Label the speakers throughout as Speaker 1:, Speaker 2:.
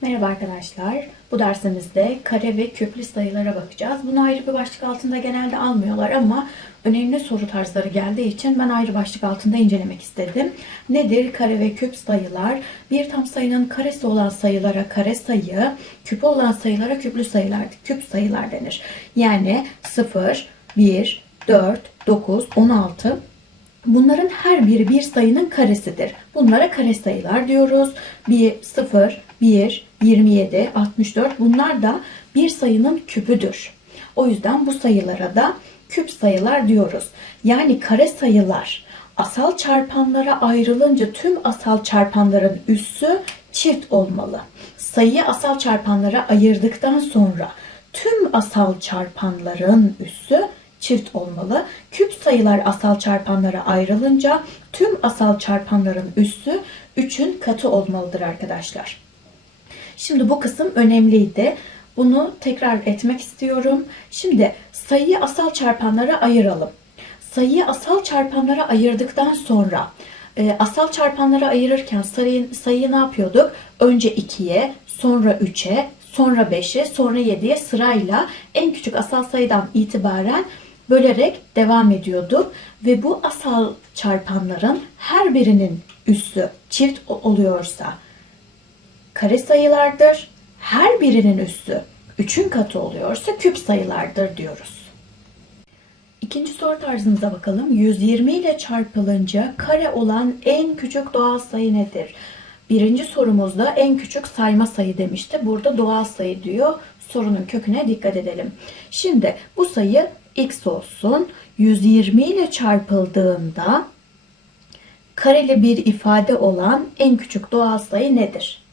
Speaker 1: Merhaba arkadaşlar. Bu dersimizde kare ve küplü sayılara bakacağız. Bunu ayrı bir başlık altında genelde almıyorlar ama önemli soru tarzları geldiği için ben ayrı başlık altında incelemek istedim. Nedir kare ve küp sayılar? Bir tam sayının karesi olan sayılara kare sayı, küpü olan sayılara küplü sayılar, küp sayılar denir. Yani 0, 1, 4, 9, 16 Bunların her biri bir sayının karesidir. Bunlara kare sayılar diyoruz. 1, 0, 1, 27, 64 bunlar da bir sayının küpüdür. O yüzden bu sayılara da küp sayılar diyoruz. Yani kare sayılar asal çarpanlara ayrılınca tüm asal çarpanların üssü çift olmalı. Sayıyı asal çarpanlara ayırdıktan sonra tüm asal çarpanların üssü çift olmalı. Küp sayılar asal çarpanlara ayrılınca tüm asal çarpanların üssü 3'ün katı olmalıdır arkadaşlar. Şimdi bu kısım önemliydi. Bunu tekrar etmek istiyorum. Şimdi sayıyı asal çarpanlara ayıralım. Sayıyı asal çarpanlara ayırdıktan sonra e, asal çarpanlara ayırırken sayıyı, sayıyı ne yapıyorduk? Önce 2'ye, sonra 3'e, sonra 5'e, sonra 7'ye sırayla en küçük asal sayıdan itibaren bölerek devam ediyorduk ve bu asal çarpanların her birinin üssü çift oluyorsa kare sayılardır. Her birinin üssü 3'ün katı oluyorsa küp sayılardır diyoruz. İkinci soru tarzımıza bakalım. 120 ile çarpılınca kare olan en küçük doğal sayı nedir? Birinci sorumuzda en küçük sayma sayı demişti. Burada doğal sayı diyor. Sorunun köküne dikkat edelim. Şimdi bu sayı x olsun. 120 ile çarpıldığında kareli bir ifade olan en küçük doğal sayı nedir?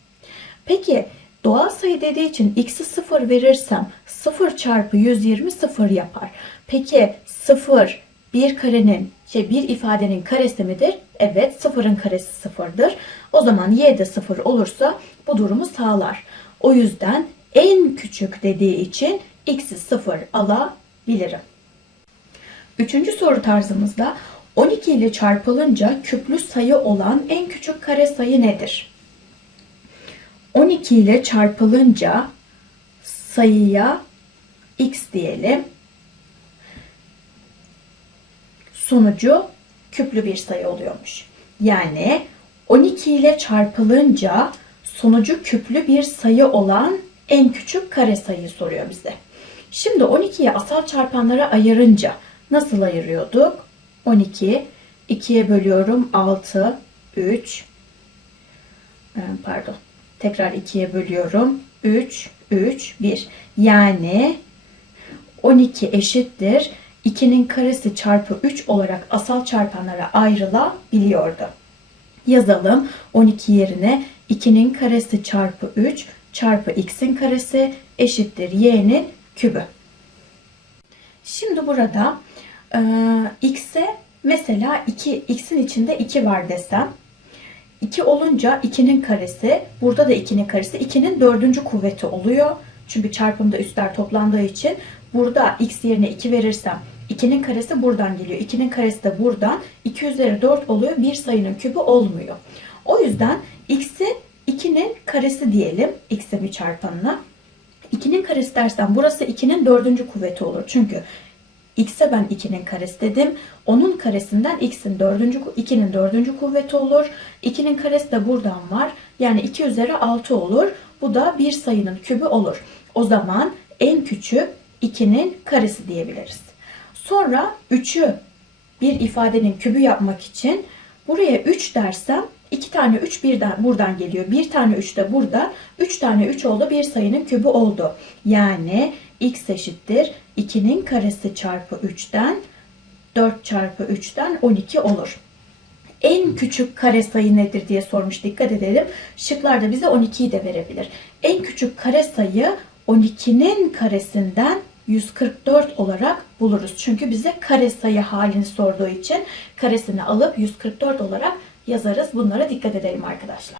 Speaker 1: Peki doğal sayı dediği için x'i 0 verirsem 0 çarpı 120 0 yapar. Peki 0 bir karenin şey bir ifadenin karesi midir? Evet sıfırın karesi sıfırdır. O zaman y de sıfır olursa bu durumu sağlar. O yüzden en küçük dediği için x'i sıfır alabilirim. Üçüncü soru tarzımızda 12 ile çarpılınca küplü sayı olan en küçük kare sayı nedir? 12 ile çarpılınca sayıya x diyelim. Sonucu küplü bir sayı oluyormuş. Yani 12 ile çarpılınca sonucu küplü bir sayı olan en küçük kare sayı soruyor bize. Şimdi 12'yi asal çarpanlara ayırınca nasıl ayırıyorduk? 12 2'ye bölüyorum 6 3 pardon tekrar 2'ye bölüyorum 3 3 1 yani 12 eşittir 2'nin karesi çarpı 3 olarak asal çarpanlara ayrılabiliyordu. Yazalım 12 yerine 2'nin karesi çarpı 3 çarpı x'in karesi eşittir y'nin kübü. Şimdi burada e, x'e mesela 2 x'in içinde 2 var desem 2 olunca 2'nin karesi burada da 2'nin karesi 2'nin dördüncü kuvveti oluyor. Çünkü çarpımda üstler toplandığı için burada x yerine 2 verirsem 2'nin karesi buradan geliyor. 2'nin karesi de buradan. 2 üzeri 4 oluyor. Bir sayının kübü olmuyor. O yüzden x'i 2'nin karesi diyelim. x'e bir çarpanına. 2'nin karesi dersen burası 2'nin dördüncü kuvveti olur. Çünkü x'e ben 2'nin karesi dedim. Onun karesinden x'in dördüncü, 2'nin dördüncü kuvveti olur. 2'nin karesi de buradan var. Yani 2 üzeri 6 olur. Bu da bir sayının kübü olur. O zaman en küçük 2'nin karesi diyebiliriz. Sonra 3'ü bir ifadenin kübü yapmak için buraya 3 dersem 2 tane 3 birden buradan geliyor. 1 tane 3 de burada. 3 tane 3 oldu. Bir sayının kübü oldu. Yani x eşittir 2'nin karesi çarpı 3'ten 4 çarpı 3'ten 12 olur. En küçük kare sayı nedir diye sormuş. Dikkat edelim. Şıklarda bize 12'yi de verebilir. En küçük kare sayı 12'nin karesinden 144 olarak buluruz. Çünkü bize kare sayı halini sorduğu için karesini alıp 144 olarak yazarız. Bunlara dikkat edelim arkadaşlar.